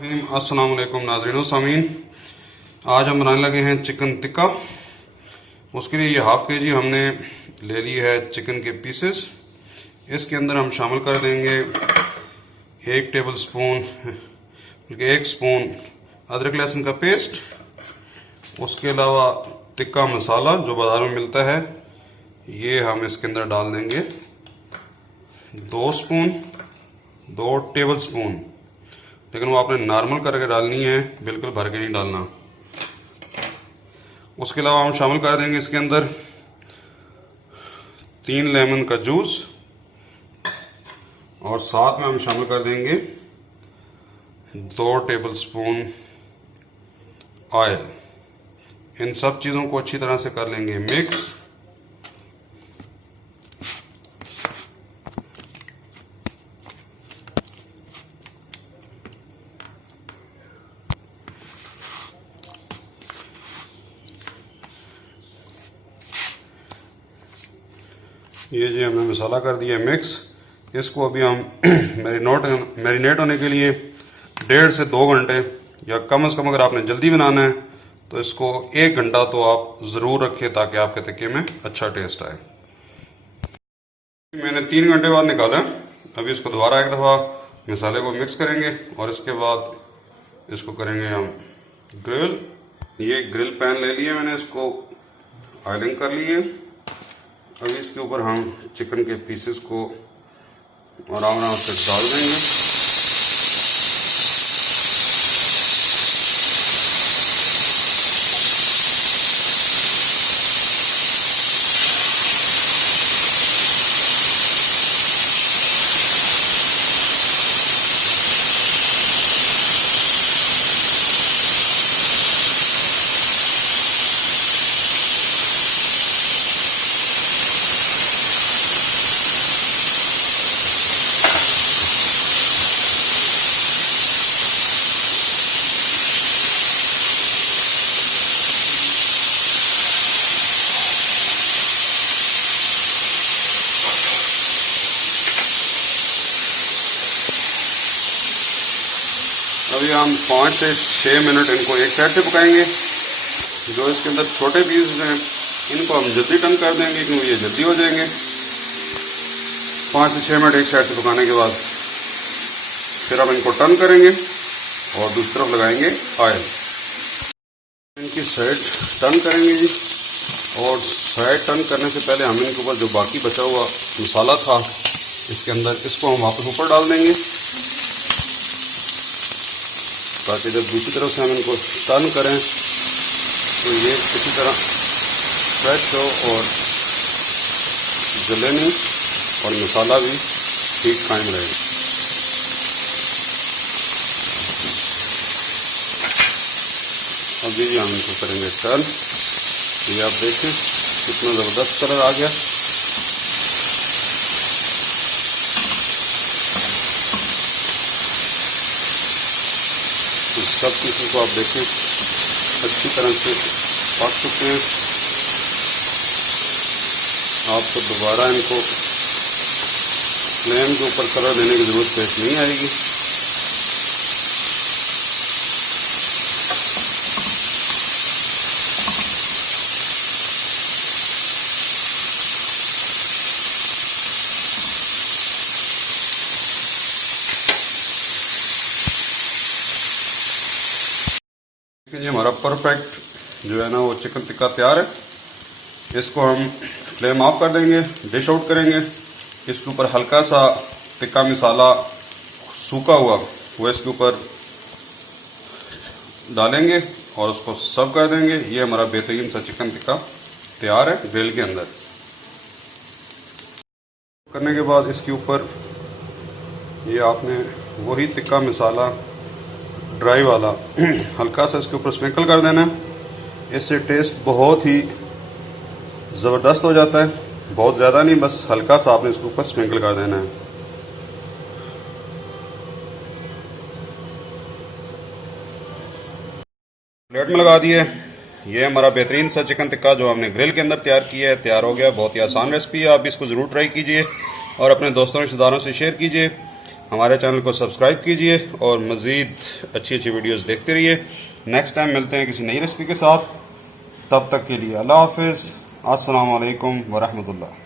अस्सलाम वालेकुम नाज़रीन व सामीन। आज हम बनाने लगे हैं चिकन टिक्का। उसके लिए ये हाफ़ केजी हमने ले ली है चिकन के पीसेस। इसके अंदर हम शामिल कर देंगे 1 टेबल स्पून बल्कि 1 स्पून अदरक लहसुन का पेस्ट। उसके अलावा टिक्का मसाला जो बाज़ार में मिलता है ये हम इसके अंदर डाल देंगे 2 टेबल स्पून, लेकिन वो आपने नॉर्मल करके डालनी है, बिल्कुल भर के नहीं डालना। उसके अलावा हम शामिल कर देंगे इसके अंदर 3 लेमन का जूस और साथ में हम शामिल कर देंगे 2 टेबल स्पून ऑयल। इन सब चीज़ों को अच्छी तरह से कर लेंगे मिक्स। ये जी हमने मसाला कर दिया मिक्स। इसको अभी हम मैरिनेट होने के लिए 1.5 से 2 घंटे या कम से कम, अगर आपने जल्दी बनाना है तो इसको 1 घंटा तो आप ज़रूर रखें ताकि आपके टिक्के में अच्छा टेस्ट आए। मैंने 3 घंटे बाद निकाला। अभी इसको दोबारा एक दफ़ा मसाले को मिक्स करेंगे और इसके बाद इसको करेंगे हम ग्रिल। ये ग्रिल पैन ले लिए मैंने, इसको ऑयलिंग कर लिए। अभी इसके ऊपर हम चिकन के पीसेस को आराम से डाल देंगे। अभी हम 5 से 6 मिनट इनको एक साइड से पकाएंगे। जो इसके अंदर छोटे पीस हैं इनको हम जल्दी टर्न कर देंगे क्योंकि ये जल्दी हो जाएंगे। 5 से 6 मिनट एक साइड से पकाने के बाद फिर हम इनको टर्न करेंगे और दूसरी तरफ लगाएंगे ऑयल। इनकी साइड टर्न करेंगे जी, और साइड टर्न करने से पहले हम इनके ऊपर जो बाकी बचा हुआ मसाला था इसके अंदर, इसको हम वापस ऊपर डाल देंगे ताकि जब दूसरी तरफ से हम इनको टर्न करें तो ये इसी तरह फ्रेश हो और जले नहीं और मसाला भी ठीक कायम रहे। अब ये हम इनको करेंगे टर्न। ये आप देखें कितना ज़बरदस्त कलर आ गया। सब चीज़ों को आप देखें अच्छी तरह से पक चुके हैं। आपको दोबारा इनको फ्लेम के ऊपर कलर देने की ज़रूरत पेश नहीं आएगी। ये हमारा परफेक्ट जो है ना वो चिकन टिक्का तैयार है। इसको हम फ्लेम ऑफ कर देंगे, डिश आउट करेंगे। इसके ऊपर हल्का सा टिक्का मसाला सूखा हुआ वो इसके ऊपर डालेंगे और उसको सर्व कर देंगे। ये हमारा बेहतरीन सा चिकन टिक्का तैयार है ग्रिल के अंदर। करने के बाद इसके ऊपर ये आपने वही टिक्का मसाला ड्राई वाला हल्का सा इसके ऊपर स्प्रिंकल कर देना है। इससे टेस्ट बहुत ही ज़बरदस्त हो जाता है। बहुत ज़्यादा नहीं, बस हल्का सा आपने इसके ऊपर स्प्रिंकल कर देना है। प्लेट में लगा दिए। ये हमारा बेहतरीन सा चिकन टिक्का जो हमने ग्रिल के अंदर तैयार किया है तैयार हो गया। बहुत ही आसान रेसिपी है, आप इसको ज़रूर ट्राई कीजिए और अपने दोस्तों रिश्तेदारों से शेयर कीजिए। हमारे चैनल को सब्सक्राइब कीजिए और मज़ीद अच्छी अच्छी वीडियोस देखते रहिए। नेक्स्ट टाइम मिलते हैं किसी नई रेसिपी के साथ। तब तक के लिए अल्लाह हाफिज़। अस्सलामु अलैकुम वरहमतुल्लाह।